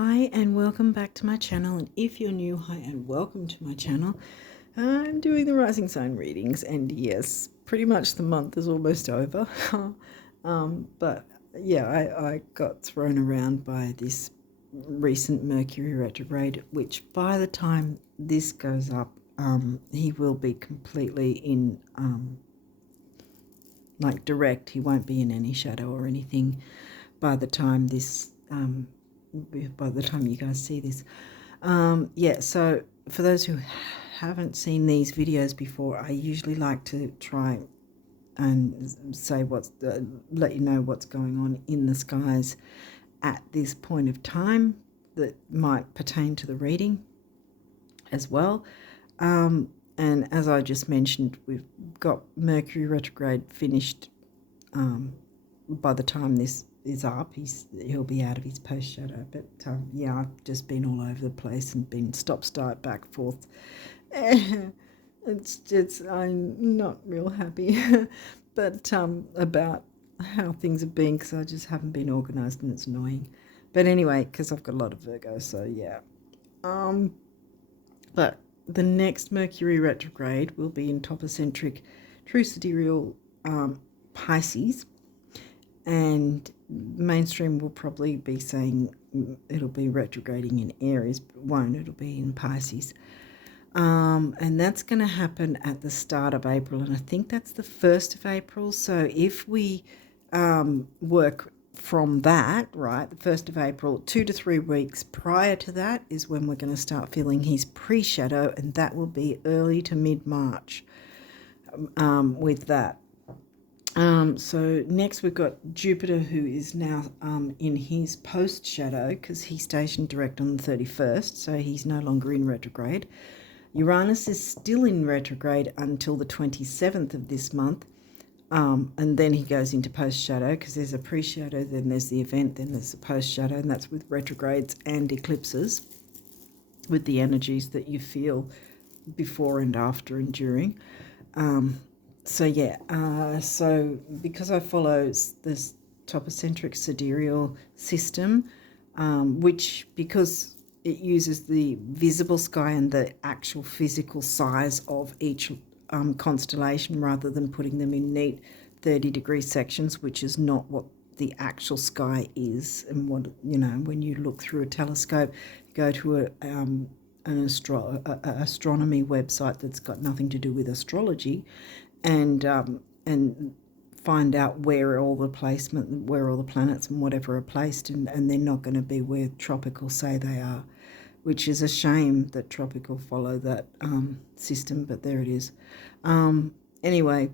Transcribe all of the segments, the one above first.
Hi and welcome back to my channel, and if you're new, hi and welcome to my channel. I'm doing the rising sign readings, and yes, pretty much the month is almost over. But yeah, I got thrown around by this recent Mercury retrograde, which by the time this goes up, he will be completely in like direct. He won't be in any shadow or anything by the time this by the time you guys see this. Yeah, so for those who haven't seen these videos before, I usually like to try and say let you know what's going on in the skies at this point of time that might pertain to the reading as well. And as I just mentioned, we've got Mercury retrograde finished. By the time this is up, he'll be out of his post shadow. But yeah, I've just been all over the place and been stop start back forth. It's just I'm not real happy, but about how things have been, because I just haven't been organised and it's annoying. But anyway, because I've got a lot of Virgo, so yeah. But the next Mercury retrograde will be in topocentric true sidereal Pisces, and mainstream will probably be saying it'll be retrograding in Aries, but won't. It'll be in Pisces. And that's going to happen at the start of April, and I think that's the 1st of April. So if we work from that, right, the 1st of April, 2 to 3 weeks prior to that is when we're going to start feeling his pre-shadow, and that will be early to mid-March with that. So next we've got Jupiter, who is now in his post-shadow because he's stationed direct on the 31st, so he's no longer in retrograde. Uranus is still in retrograde until the 27th of this month, and then he goes into post-shadow because there's a pre-shadow, then there's the event, then there's the post-shadow, and that's with retrogrades and eclipses, with the energies that you feel before and after and during. So yeah, so because I follow this topocentric sidereal system, which because it uses the visible sky and the actual physical size of each constellation rather than putting them in neat 30-degree sections, which is not what the actual sky is. And what, you know, when you look through a telescope, go to an astronomy website that's got nothing to do with astrology, and find out where all the planets and whatever are placed, and they're not going to be where tropical say they are, which is a shame that tropical follow that system, but there it is. Anyway,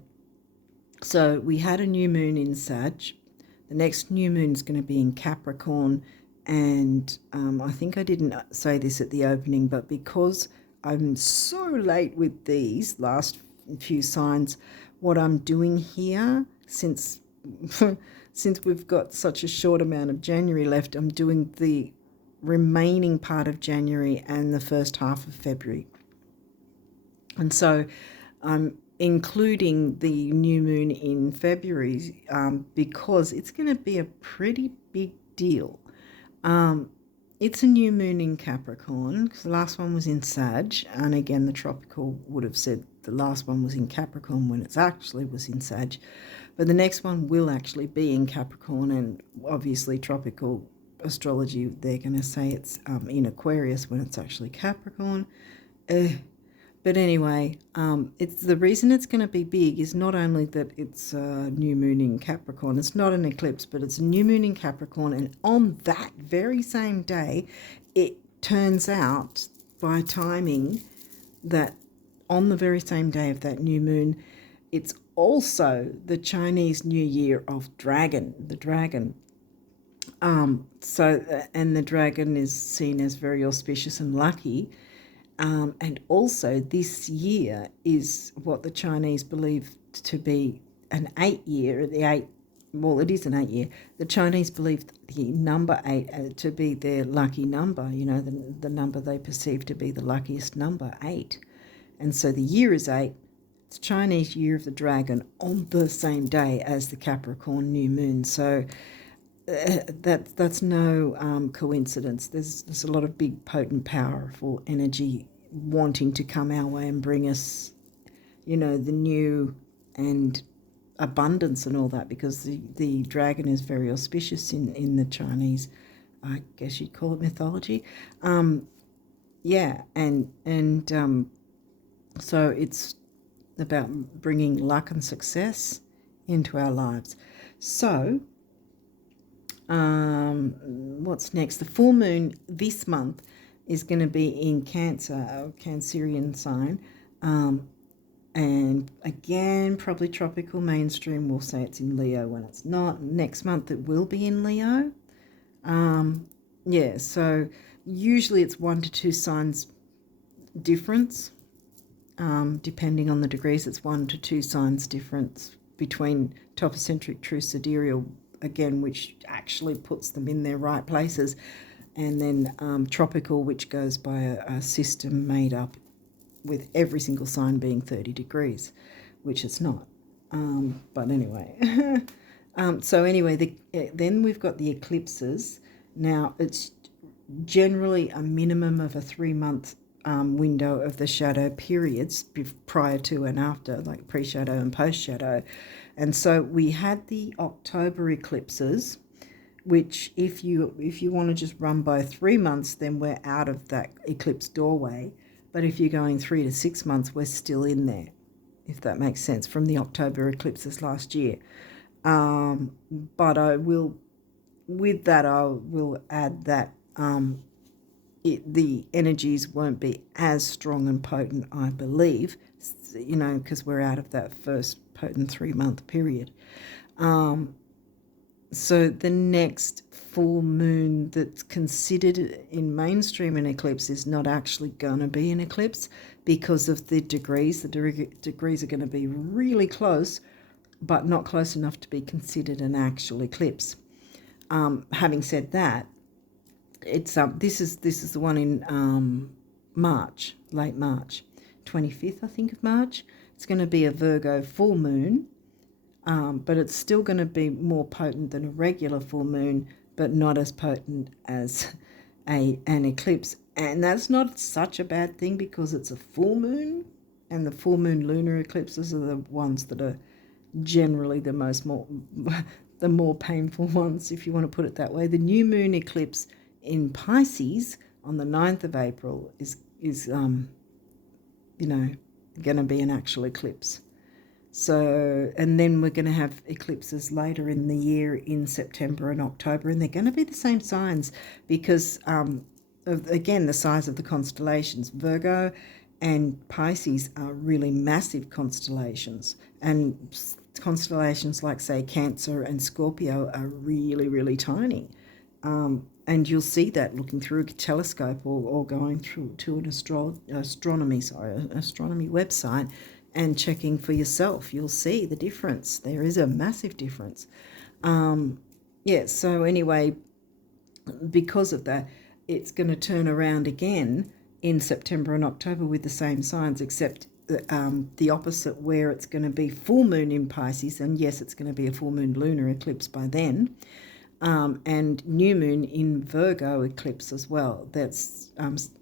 so we had a new moon in Sag. The next new moon is going to be in Capricorn, and I think I didn't say this at the opening, but because I'm so late with these last few signs, what I'm doing here, since we've got such a short amount of January left, I'm doing the remaining part of January and the first half of February. And so I'm including the new moon in February because it's going to be a pretty big deal. It's a new moon in Capricorn because the last one was in Sag, and again the tropical would have said the last one was in Capricorn when it actually was in Sag, but the next one will actually be in Capricorn, and obviously tropical astrology, they're going to say it's in Aquarius when it's actually Capricorn. But anyway, it's the reason it's going to be big is not only that it's a new moon in Capricorn, it's not an eclipse, but it's a new moon in Capricorn, and on that very same day, it turns out by timing that on the very same day of that new moon, it's also the Chinese New Year of Dragon, the dragon. And the dragon is seen as very auspicious and lucky. And also this year is what the Chinese believe to be an 8-year. It is an 8-year. The Chinese believe the number 8 to be their lucky number, you know, the number they perceive to be the luckiest number, 8. And so the year is 8. It's Chinese Year of the Dragon on the same day as the Capricorn new moon. So that's no coincidence. There's a lot of big, potent, powerful energy wanting to come our way and bring us, the new and abundance and all that, because the dragon is very auspicious in the Chinese, I guess you'd call it, mythology. Yeah, and so it's about bringing luck and success into our lives. So, what's next? The full moon this month is going to be in Cancer, or Cancerian sign. And again, probably tropical. Mainstream will say it's in Leo when it's not. Next month it will be in Leo. Yeah, so usually it's 1 to 2 signs difference. Depending on the degrees, it's 1 to 2 signs difference between topocentric, true sidereal, again, which actually puts them in their right places, and then tropical, which goes by a system made up with every single sign being 30 degrees, which it's not. But anyway. So anyway, then we've got the eclipses. Now, it's generally a minimum of a 3-month window of the shadow periods prior to and after, like pre-shadow and post-shadow. And so we had the October eclipses, which if you want to just run by 3 months, then we're out of that eclipse doorway. But if you're going 3 to 6 months, we're still in there, if that makes sense, from the October eclipses last year. But I will add that the energies won't be as strong and potent, I believe, because we're out of that first potent 3-month period. So the next full moon that's considered in mainstream an eclipse is not actually going to be an eclipse because of the degrees. The degrees are going to be really close, but not close enough to be considered an actual eclipse. Having said that, it's this is the one in March, late March, 25th, I think, of March. It's going to be a Virgo full moon. But it's still going to be more potent than a regular full moon, but not as potent as an eclipse. And that's not such a bad thing because it's a full moon, and the full moon lunar eclipses are the ones that are generally the more painful ones, if you want to put it that way. The new moon eclipse in Pisces on the 9th of April is going to be an actual eclipse. So, and then we're going to have eclipses later in the year in September and October, and they're going to be the same signs because, again, the size of the constellations. Virgo and Pisces are really massive constellations, and constellations like, say, Cancer and Scorpio are really, really tiny. And you'll see that looking through a telescope or going through to an astronomy website and checking for yourself. You'll see the difference. There is a massive difference. So anyway, because of that, it's going to turn around again in September and October with the same signs, except the opposite, where it's going to be full moon in Pisces, and yes, it's going to be a full moon lunar eclipse by then. And new moon in Virgo eclipse as well. That's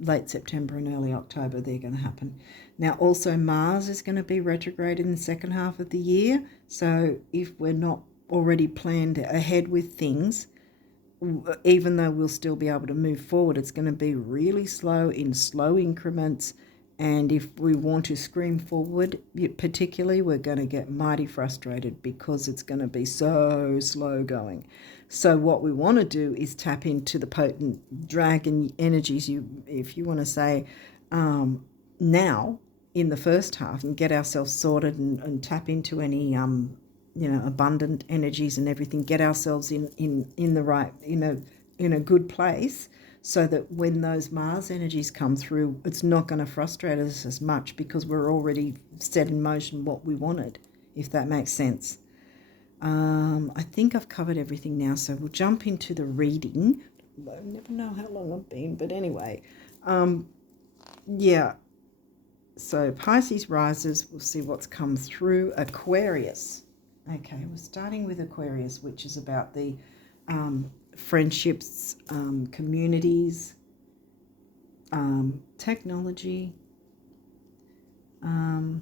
late September and early October. They're going to happen. Now, also Mars is going to be retrograde in the second half of the year. So if we're not already planned ahead with things, even though we'll still be able to move forward, it's going to be really slow in slow increments. And if we want to scream forward, particularly, we're going to get mighty frustrated because it's going to be so slow going. So what we want to do is tap into the potent dragon energies, if you want to say, now in the first half, and get ourselves sorted and tap into any abundant energies and everything. Get ourselves in the right, in a good place, so that when those Mars energies come through, it's not going to frustrate us as much because we're already set in motion what we wanted, if that makes sense. I think I've covered everything now, so we'll jump into the reading. I never know how long I've been, but anyway, so Pisces rises, we'll see what's come through. Aquarius. Okay, we're starting with Aquarius, which is about the friendships, communities, technology, and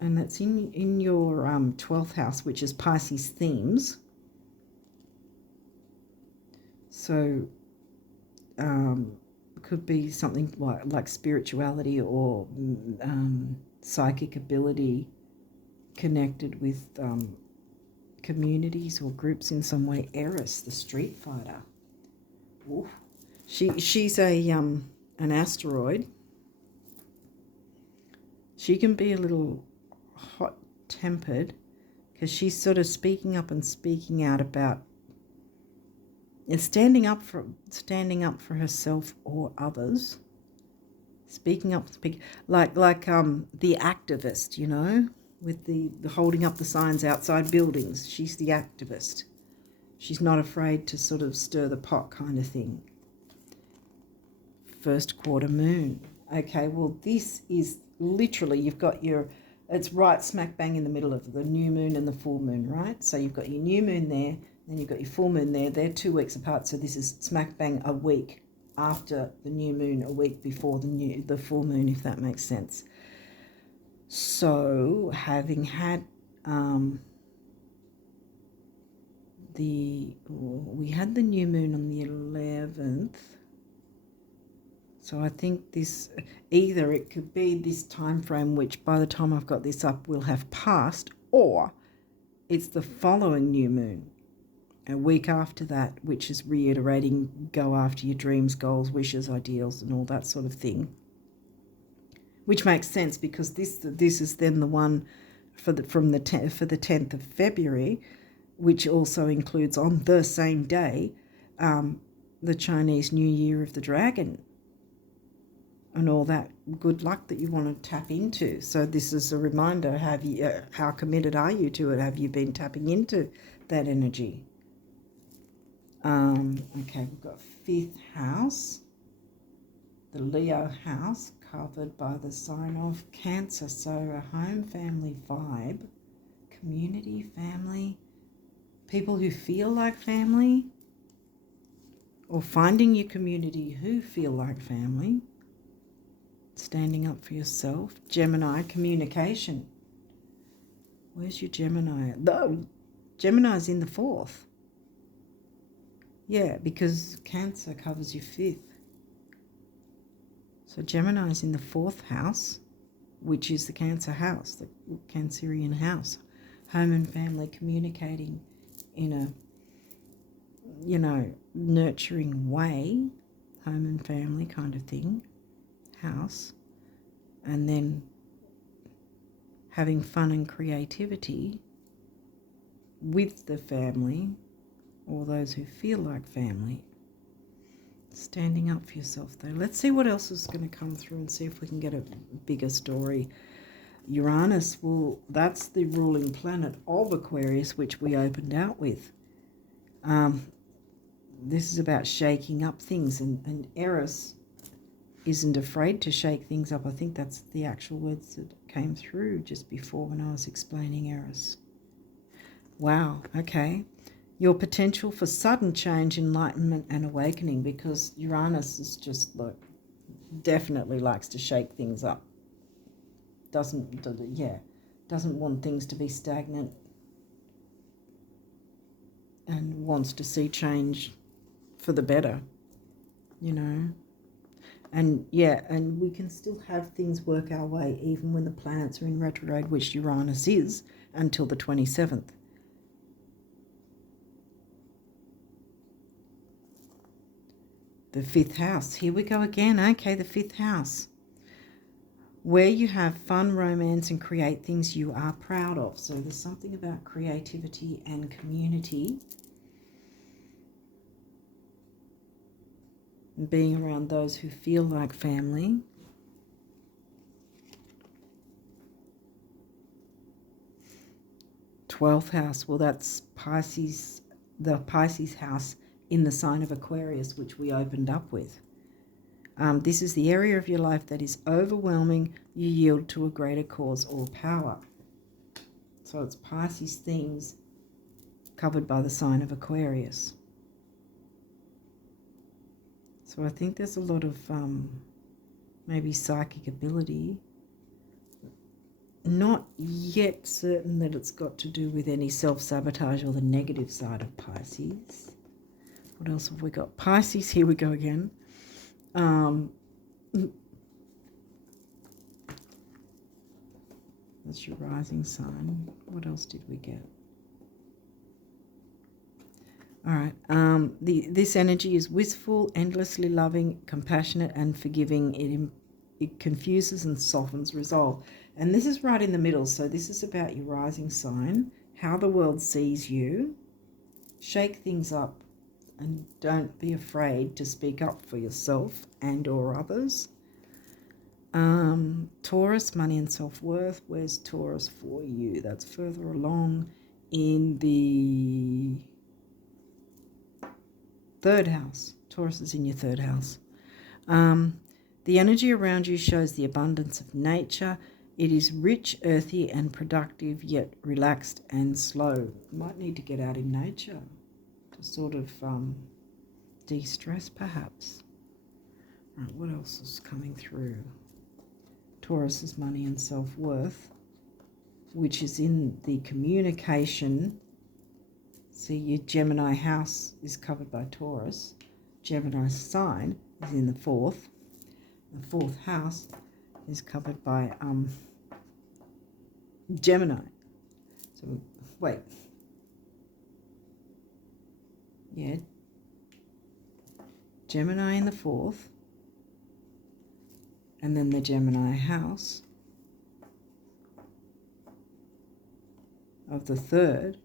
that's in your 12th house, which is Pisces themes. So it could be something like spirituality or psychic ability connected with communities or groups in some way. Eris, the street fighter. Ooh. She's an asteroid. She can be a little hot-tempered because she's sort of speaking up and speaking out about standing up for herself or others. Speaking up, like the activist, you know, with the holding up the signs outside buildings. She's the activist. She's not afraid to sort of stir the pot kind of thing. First quarter moon. Okay, well, this is literally, you've got it's right smack bang in the middle of the new moon and the full moon, right? So you've got your new moon there, then you've got your full moon there. They're 2 weeks apart, so this is smack bang a week after the new moon, a week before the full moon, if that makes sense. So having had we had the new moon on the 11th. So I think this, either it could be this time frame, which by the time I've got this up will have passed, or it's the following new moon, a week after that, which is reiterating go after your dreams, goals, wishes, ideals, and all that sort of thing. Which makes sense because this is then the one for the 10th of February, which also includes on the same day the Chinese New Year of the Dragon. And all that good luck that you want to tap into. So this is a reminder, how committed are you to it? Have you been tapping into that energy? Okay, we've got 5th house, the Leo house, covered by the sign of Cancer. So a home family vibe, community, family, people who feel like family, or finding your community who feel like family. Standing up for yourself. Gemini, communication. Where's your Gemini? No, Gemini's in the 4th. Yeah, because Cancer covers your 5th. So Gemini's in the 4th house, which is the Cancer house, the Cancerian house. Home and family, communicating in a, nurturing way. Home and family kind of thing. House, and then having fun and creativity with the family or those who feel like family. Standing up for yourself though. Let's see what else is going to come through and see if we can get a bigger story. Uranus, well, that's the ruling planet of Aquarius, which we opened out with. This is about shaking up things, and Eris isn't afraid to shake things up. I think that's the actual words that came through just before when I was explaining Eris. Wow, okay. Your potential for sudden change, enlightenment, and awakening, because Uranus is just definitely likes to shake things up. Doesn't want things to be stagnant and wants to see change for the better, And and we can still have things work our way even when the planets are in retrograde, which Uranus is, until the 27th. The 5th house. Here we go again. Okay, the 5th house. Where you have fun, romance, and create things you are proud of. So there's something about creativity and community. Being around those who feel like family. Twelfth house, well, that's Pisces, the Pisces house in the sign of Aquarius, which we opened up with. This is the area of your life that is overwhelming. You yield to a greater cause or power. So it's Pisces themes covered by the sign of Aquarius. So I think there's a lot of maybe psychic ability. Not yet certain that it's got to do with any self-sabotage or the negative side of Pisces. What else have we got? Pisces, here we go again. That's your rising sign. What else did we get? All right. This energy is wistful, endlessly loving, compassionate, and forgiving. It confuses and softens resolve. And this is right in the middle. So this is about your rising sign, how the world sees you. Shake things up and don't be afraid to speak up for yourself and or others. Taurus, money and self-worth. Where's Taurus for you? That's further along in the third house. Taurus is in your third house. The energy around you shows the abundance of nature. It is rich, earthy, and productive, yet relaxed and slow. You might need to get out in nature to sort of de-stress, perhaps. Right, what else is coming through? Taurus is money and self-worth, which is in the communication. See, your Gemini house is covered by Taurus. Gemini sign is in the fourth. The fourth house is covered by Gemini. So, wait. Yeah. Gemini in the fourth. And then the Gemini house of the third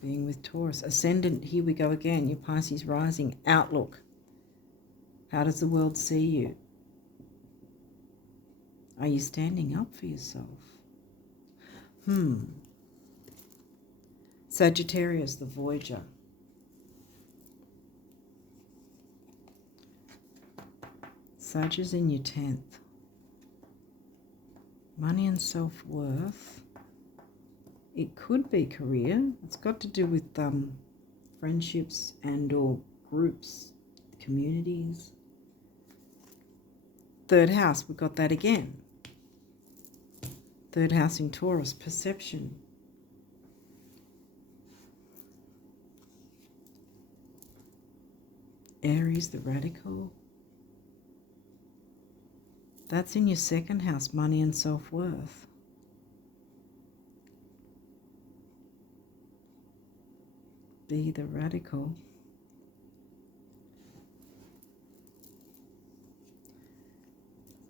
being with Taurus. Ascendant, here we go again. Your Pisces rising. Outlook. How does the world see you? Are you standing up for yourself? Sagittarius, the Voyager. Sag is in your 10th. Money and self-worth. It could be career. It's got to do with friendships and or groups, communities. Third house, we've got that again. Third house in Taurus, perception. Aries, the radical. That's in your second house, money and self-worth. Be the radical.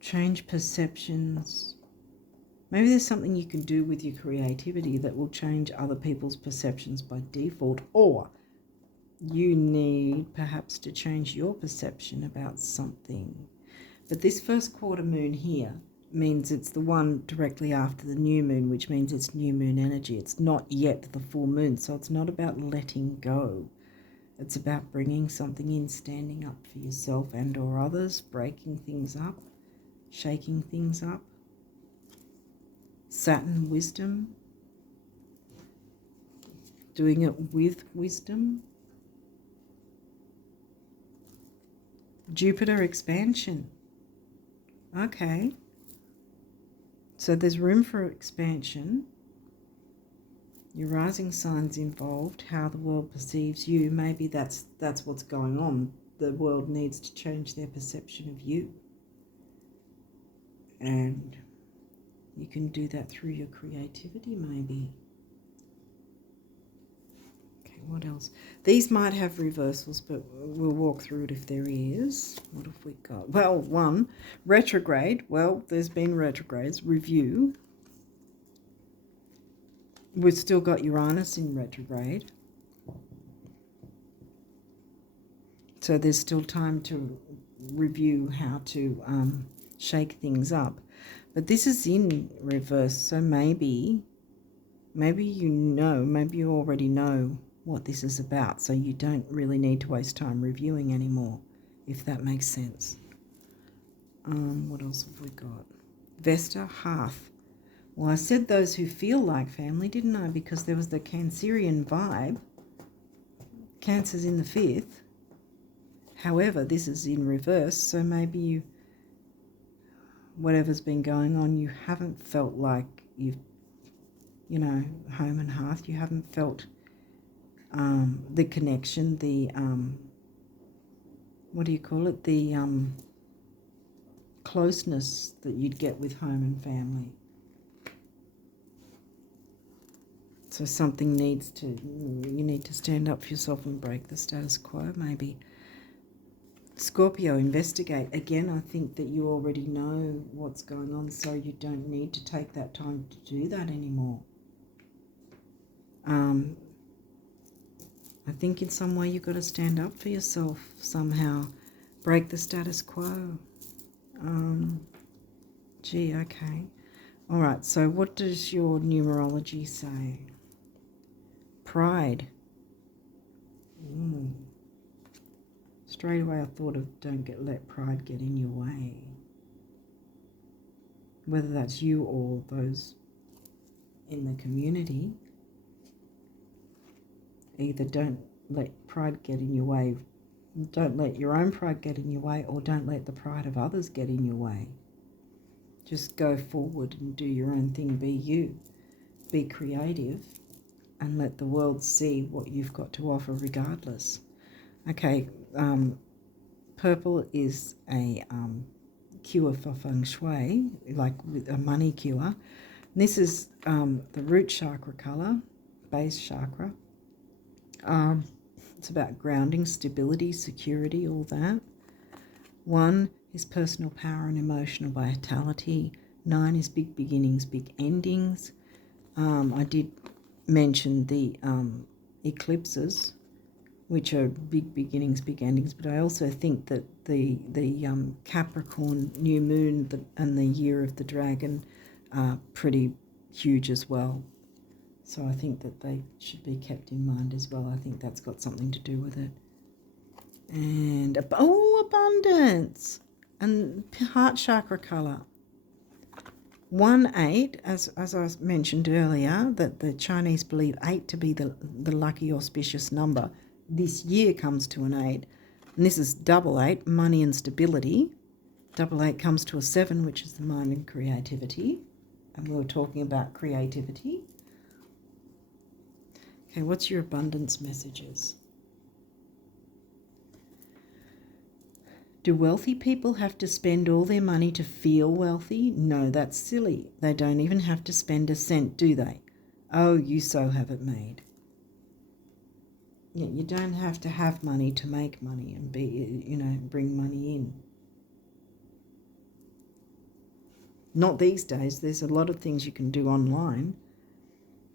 Change perceptions. Maybe there's something you can do with your creativity that will change other people's perceptions by default, or you need perhaps to change your perception about something. But this first quarter moon here means it's the one directly after the new moon, which means it's new moon energy. It's not yet the full moon, so it's not about letting go. It's about bringing something in, standing up for yourself and or others, breaking things up, shaking things up. Saturn, wisdom. Doing it with wisdom. Jupiter, expansion. Okay. So there's room for expansion. Your rising signs involved, how the world perceives you. Maybe that's what's going on. The world needs to change their perception of you. And you can do that through your creativity, maybe. Okay, what else? These might have reversals, but we'll walk through it if there is. What have we got? Well, one, retrograde. Well, there's been retrogrades. Review. We've still got Uranus in retrograde. So there's still time to review how to shake things up. But this is in reverse, so maybe you already know what this is about, so you don't really need to waste time reviewing anymore, if that makes sense. What else have we got? Vesta, hearth. Well, I said those who feel like family, didn't I? Because there was the Cancerian vibe. Cancer's in the 5th. However, this is in reverse, so maybe you, whatever's been going on, you haven't felt like you've, home and hearth. You haven't felt the connection, the, what do you call it? The closeness that you'd get with home and family. So something you need to stand up for yourself and break the status quo, maybe. Scorpio, investigate. Again, I think that you already know what's going on, so you don't need to take that time to do that anymore. I think in some way you've got to stand up for yourself somehow. Break the status quo. Okay. All right, so what does your numerology say? Pride. Straight away I thought of let pride get in your way. Whether that's you or those in the community. Either don't let pride get in your way, don't let your own pride get in your way, or don't let the pride of others get in your way. Just go forward and do your own thing. Be you. Be creative and let the world see what you've got to offer regardless. Okay, purple is a cure for feng shui, like with a money cure. And this is the root chakra colour, base chakra. It's about grounding, stability, security, all that. 1 is personal power and emotional vitality. 9 is big beginnings, big endings. I did mention the eclipses, which are big beginnings, big endings, but I also think that the Capricorn new moon and the year of the dragon are pretty huge as well. So I think that they should be kept in mind as well. I think that's got something to do with it. And, abundance! And heart chakra colour. 1-8, as I mentioned earlier, that the Chinese believe 8 to be the lucky auspicious number. This year comes to an 8. And this is 8, money and stability. 8 comes to a 7, which is the mind and creativity. And we were talking about creativity. Okay, what's your abundance messages? Do wealthy people have to spend all their money to feel wealthy? No, that's silly. They don't even have to spend a cent, do they? Oh, you so have it made. Yeah, you don't have to have money to make money and bring money in. Not these days. There's a lot of things you can do online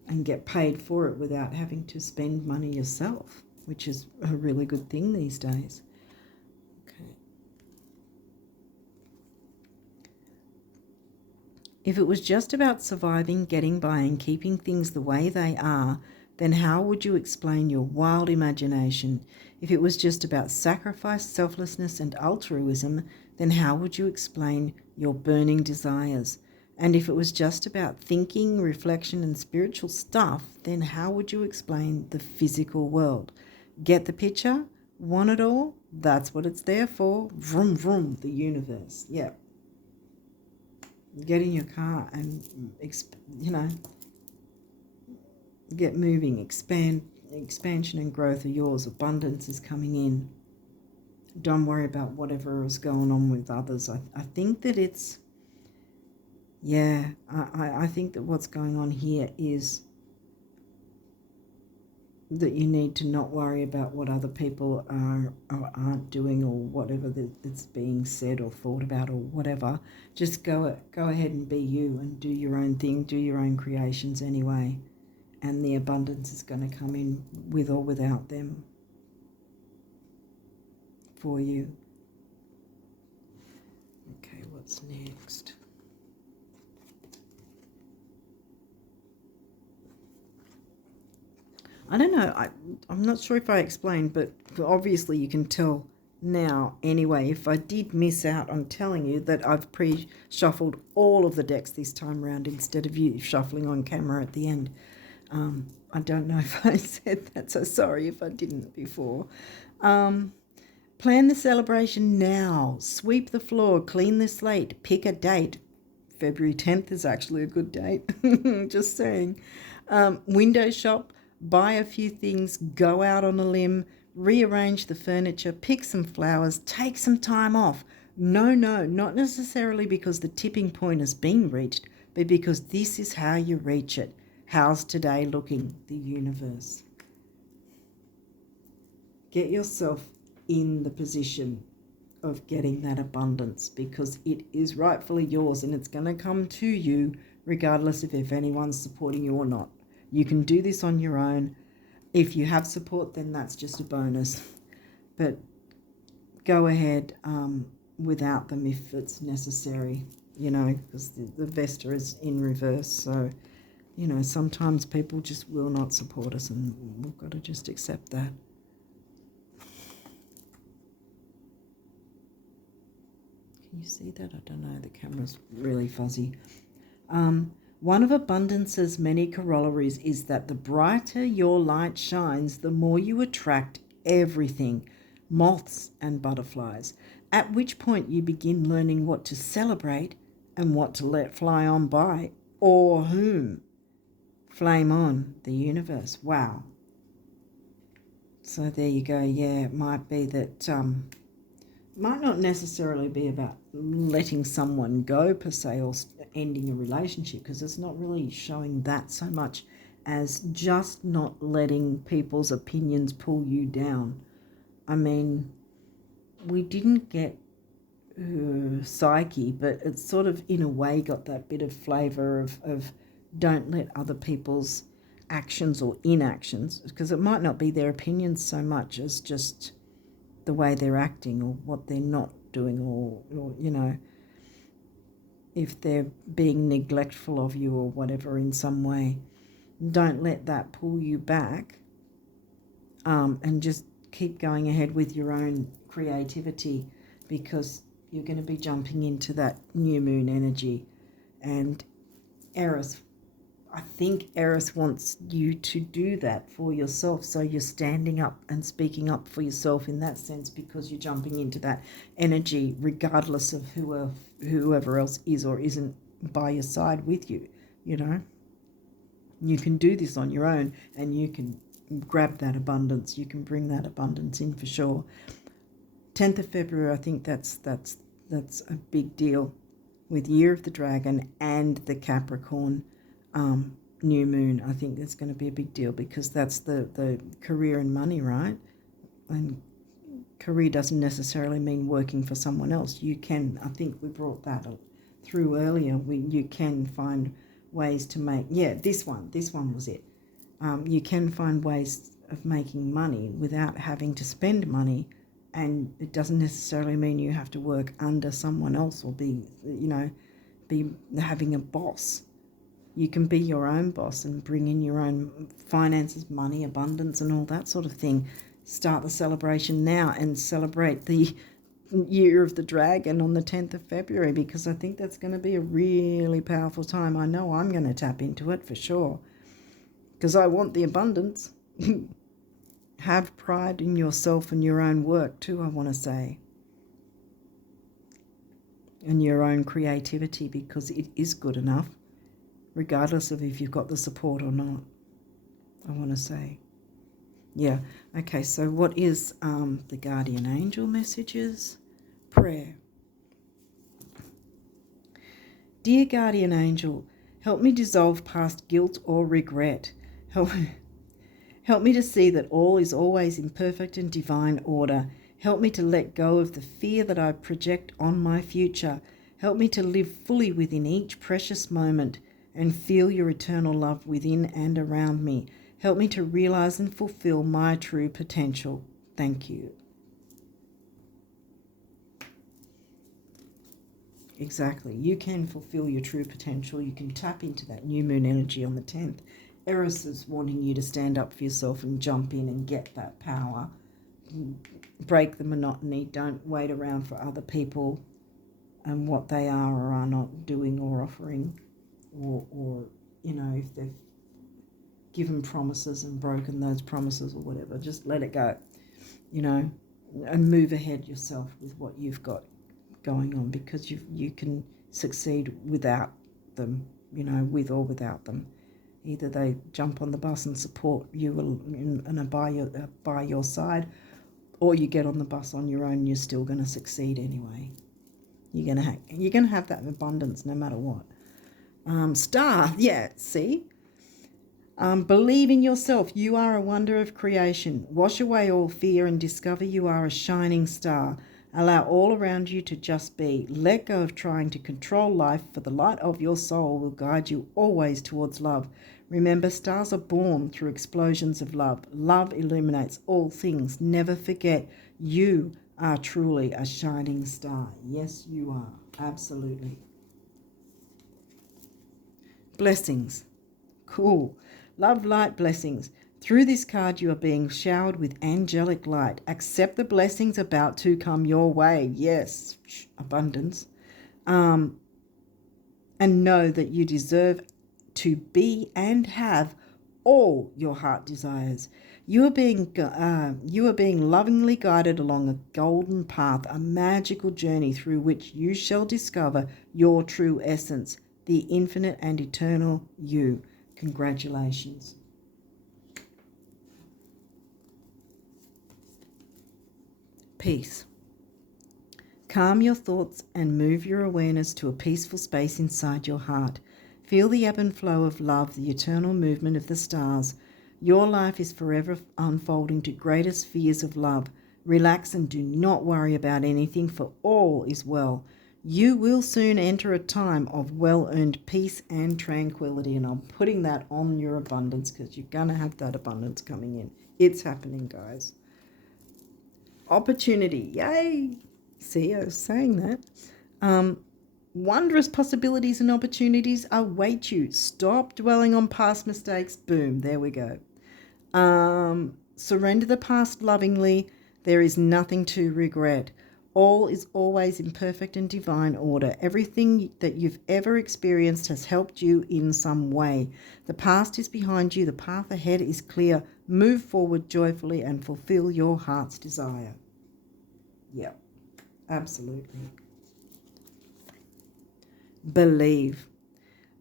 and get paid for it without having to spend money yourself, which is a really good thing these days. Okay. If it was just about surviving, getting by, and keeping things the way they are, then how would you explain your wild imagination? If it was just about sacrifice, selflessness, and altruism, then how would you explain your burning desires? And if it was just about thinking, reflection, and spiritual stuff, then how would you explain the physical world? Get the picture? Want it all? That's what it's there for. Vroom, vroom, the universe. Yeah. Get in your car and, get moving. Expansion and growth are yours. Abundance is coming in. Don't worry about whatever is going on with others. I think that it's... Yeah, I think that what's going on here is that you need to not worry about what other people are or aren't doing, or whatever that's being said or thought about or whatever. Just go ahead and be you and do your own thing, do your own creations anyway, and the abundance is going to come in with or without them for you. Okay, what's next? I don't know, I'm not sure if I explained, but obviously you can tell Now, anyway, if I did miss out, I'm telling you that I've pre-shuffled all of the decks this time round instead of you shuffling on camera at the end. I don't know if I said that, so sorry if I didn't before. Plan the celebration now. Sweep the floor, clean the slate, pick a date. February 10th is actually a good date, just saying. Window shop, buy a few things, go out on a limb, rearrange the furniture, pick some flowers, take some time off. No, not necessarily because the tipping point has been reached, but because this is how you reach it. How's today looking? The universe. Get yourself in the position of getting that abundance, because it is rightfully yours and it's going to come to you regardless of if anyone's supporting you or not. You can do this on your own. If you have support, then that's just a bonus. But go ahead without them if it's necessary, because the Vesta is in reverse. So, sometimes people just will not support us, and we've got to just accept that. Can you see that? I don't know. The camera's really fuzzy. One of abundance's many corollaries is that the brighter your light shines, the more you attract everything, moths and butterflies, at which point you begin learning what to celebrate and what to let fly on by, or whom. Flame on, the universe. Wow. So there you go. Yeah, it might be that... might not necessarily be about letting someone go per se, or ending a relationship, because it's not really showing that so much as just not letting people's opinions pull you down. I mean, we didn't get Psyche, but it's sort of in a way got that bit of flavour of don't let other people's actions or inactions, because it might not be their opinions so much as just the way they're acting or what they're not doing, or if they're being neglectful of you or whatever in some way. Don't let that pull you back, and just keep going ahead with your own creativity, because you're going to be jumping into that new moon energy. And I think Eris wants you to do that for yourself. So you're standing up and speaking up for yourself in that sense, because you're jumping into that energy regardless of whoever else is or isn't by your side with you. You can do this on your own, and you can grab that abundance. You can bring that abundance in for sure. 10th of February, I think that's a big deal with Year of the Dragon and the Capricorn new moon. I think that's going to be a big deal, because that's the career and money, right? And career doesn't necessarily mean working for someone else. You can, I think we brought that through earlier, you can find ways to make, this one was it. You can find ways of making money without having to spend money, and it doesn't necessarily mean you have to work under someone else or be having a boss. You can be your own boss and bring in your own finances, money, abundance, and all that sort of thing. Start the celebration now and celebrate the Year of the Dragon on the 10th of February, because I think that's going to be a really powerful time. I know I'm going to tap into it for sure, because I want the abundance. Have pride in yourself and your own work too, I want to say, and your own creativity, because it is good enough, regardless of if you've got the support or not, I want to say. Yeah, okay, so what is the guardian angel messages? Prayer. Dear guardian angel, help me dissolve past guilt or regret. Help me to see that all is always in perfect and divine order. Help me to let go of the fear that I project on my future. Help me to live fully within each precious moment and feel your eternal love within and around me. Help me to realize and fulfill my true potential. Thank you. Exactly. You can fulfill your true potential. You can tap into that new moon energy on the 10th. Eris is wanting you to stand up for yourself and jump in and get that power. break the monotony. Don't wait around for other people and what they are or are not doing or offering, or you know, if they've given promises and broken those promises or whatever. Just let it go, you know, and move ahead yourself with what you've got going on, because you can succeed without them, you know, with or without them. Either they jump on the bus and support you and are by your side, or you get on the bus on your own and you're still going to succeed anyway. You're going to have that abundance no matter what. Star, yeah, see? Believe in yourself. You are a wonder of creation. Wash away all fear and discover you are a shining star. Allow all around you to just be. Let go of trying to control life, for the light of your soul will guide you always towards love. Remember, stars are born through explosions of love. Love illuminates all things. Never forget, you are truly a shining star. Yes, you are. Absolutely. Blessings. Cool. Love, light, blessings. Through this card, you are being showered with angelic light. Accept the blessings about to come your way. Yes, abundance. And know that you deserve to be and have all your heart desires. You are being lovingly guided along a golden path, a magical journey through which you shall discover your true essence, the infinite and eternal you. Congratulations. Peace. Calm your thoughts and move your awareness to a peaceful space inside your heart. Feel the ebb and flow of love, the eternal movement of the stars. Your life is forever unfolding to greater spheres of love. Relax and do not worry about anything, for all is well. You will soon enter a time of well-earned peace and tranquility. And I'm putting that on your abundance, because you're going to have that abundance coming in. It's happening, guys. Opportunity. Yay. See, I was saying that. Wondrous possibilities and opportunities await you. Stop dwelling on past mistakes. Boom. There we go. Surrender the past lovingly. There is nothing to regret. All is always in perfect and divine order. Everything that you've ever experienced has helped you in some way. The past is behind you. The path ahead is clear. Move forward joyfully and fulfill your heart's desire. Yeah, absolutely. Believe.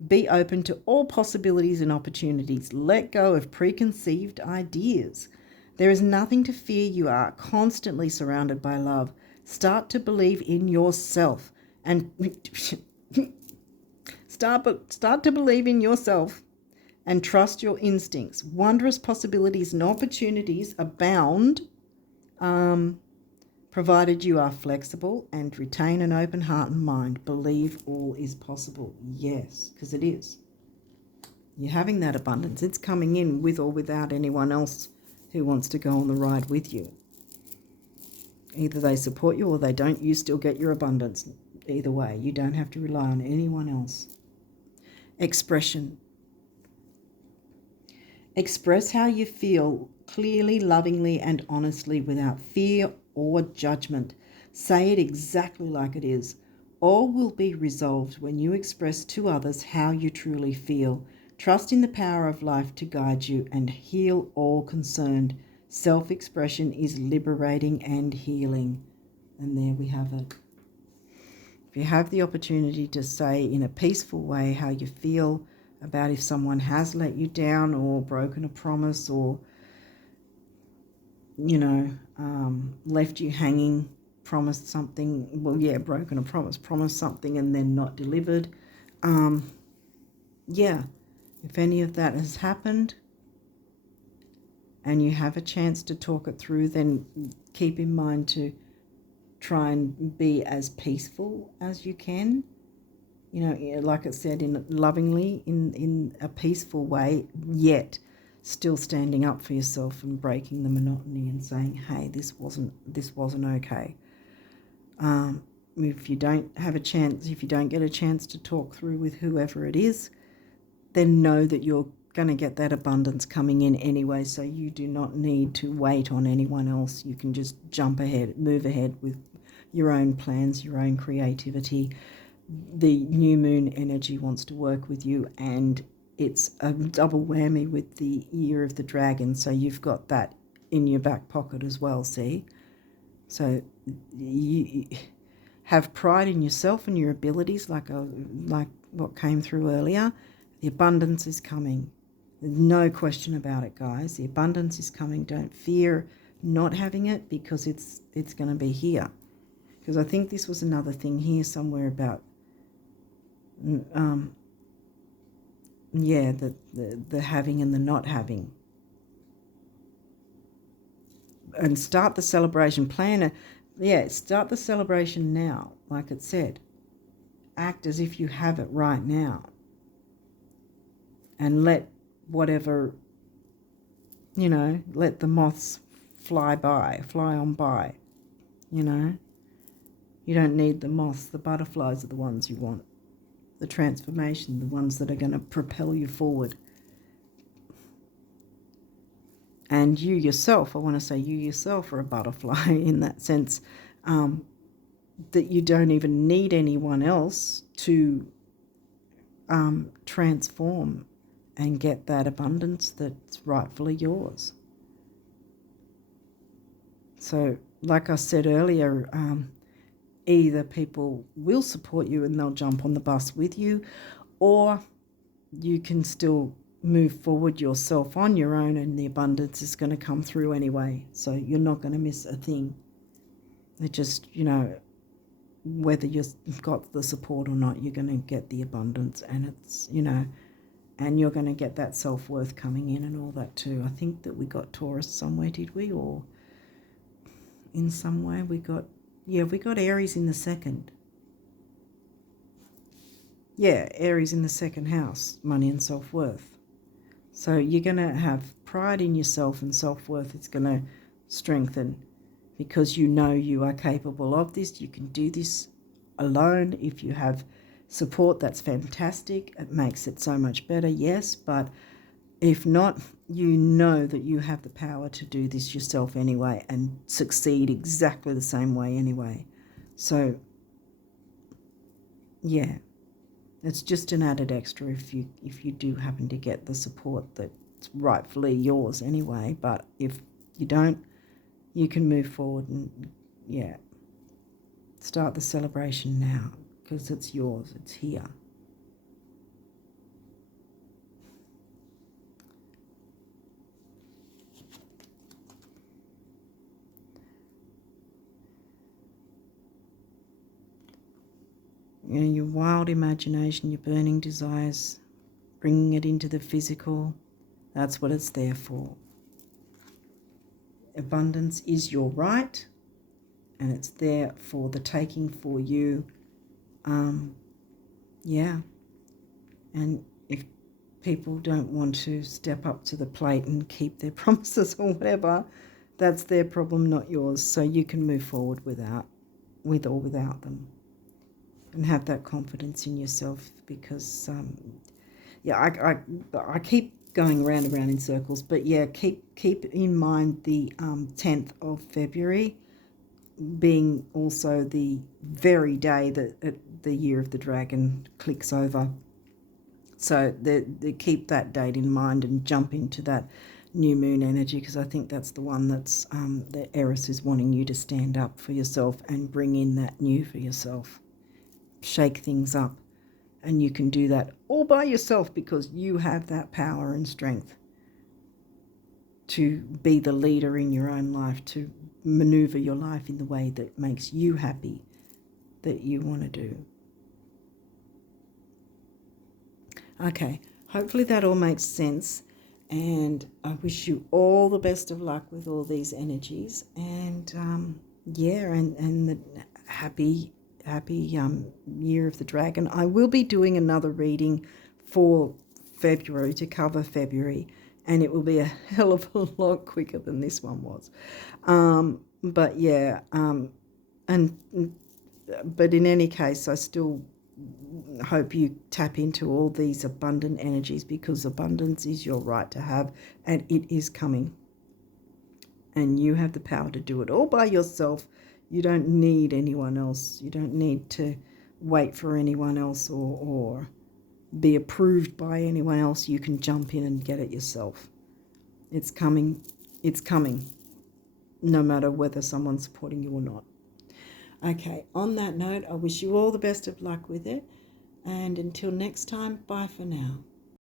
Be open to all possibilities and opportunities. Let go of preconceived ideas. There is nothing to fear. You are constantly surrounded by love. Start to believe in yourself and start to believe in yourself and trust your instincts. Wondrous possibilities and opportunities abound, provided you are flexible and retain an open heart and mind. Believe all is possible. Yes, because it is. You're having that abundance. It's coming in with or without anyone else who wants to go on the ride with you. Either they support you or they don't. You still get your abundance. Either way, you don't have to rely on anyone else. Expression. Express how you feel clearly, lovingly, and honestly without fear or judgment. Say it exactly like it is. All will be resolved when you express to others how you truly feel. Trust in the power of life to guide you and heal all concerned. Self-expression is liberating and healing. And there we have it. If you have the opportunity to say in a peaceful way how you feel about if someone has let you down or broken a promise or, left you hanging, promised something, broken a promise, promised something and then not delivered. If any of that has happened and you have a chance to talk it through, then keep in mind to try and be as peaceful as you can. Like I said, lovingly, in a peaceful way, yet still standing up for yourself and breaking the monotony and saying, hey, this wasn't okay. If you don't get a chance to talk through with whoever it is, then know that you're going to get that abundance coming in anyway, so you do not need to wait on anyone else. You can just jump ahead, move ahead with your own plans, your own creativity. The new moon energy wants to work with you, and it's a double whammy with the year of the dragon, so you've got that in your back pocket as well, see? So you have pride in yourself and your abilities, like what came through earlier. The abundance is coming. There's no question about it, guys. The abundance is coming. Don't fear not having it, because it's going to be here. Because I think this was another thing here somewhere about, yeah, the having and the not having. And start the celebration. Start the celebration now, like it said. Act as if you have it right now. And let whatever, let the moths fly on by, You don't need the moths. The butterflies are the ones you want. The transformation, the ones that are going to propel you forward. And you yourself, I want to say you yourself are a butterfly in that sense, that you don't even need anyone else to transform and get that abundance that's rightfully yours. So, like I said earlier, either people will support you and they'll jump on the bus with you, or you can still move forward yourself on your own, and the abundance is going to come through anyway. So you're not going to miss a thing. It just, whether you've got the support or not, you're going to get the abundance, and it's, and you're going to get that self-worth coming in and all that too. I think that we got Taurus somewhere, did we? Or in some way we got Aries in the second. Yeah, Aries in the second house, money and self-worth. So you're going to have pride in yourself, and self-worth is going to strengthen, because you know you are capable of this. You can do this alone. If you have support, that's fantastic. It makes it so much better, yes. But if not, you know that you have the power to do this yourself anyway and succeed exactly the same way anyway. So, yeah. It's just an added extra if you do happen to get the support that's rightfully yours anyway. But if you don't, you can move forward and, start the celebration now, because it's yours. It's here. Your wild imagination, your burning desires, bringing it into the physical, that's what it's there for. Abundance is your right, and it's there for the taking for you. And if people don't want to step up to the plate and keep their promises or whatever, that's their problem, not yours. So you can move forward with or without them. And have that confidence in yourself, because I keep going round and round in circles, but keep in mind the 10th of February being also the very day that the year of the dragon clicks over. So they keep that date in mind and jump into that new moon energy, because I think that's the one that's the Eris is wanting you to stand up for yourself and bring in that new for yourself. Shake things up, and you can do that all by yourself, because you have that power and strength to be the leader in your own life, to maneuver your life in the way that makes you happy, that you want to do. Okay, hopefully that all makes sense, and I wish you all the best of luck with all these energies, and and the happy year of the dragon. I will be doing another reading for February to cover February, and it will be a hell of a lot quicker than this one was. But in any case, I still hope you tap into all these abundant energies, because abundance is your right to have, and it is coming. And you have the power to do it all by yourself. You don't need anyone else. You don't need to wait for anyone else or be approved by anyone else. You can jump in and get it yourself. It's coming. It's coming, no matter whether someone's supporting you or not. Okay, on that note, I wish you all the best of luck with it. And until next time, bye for now.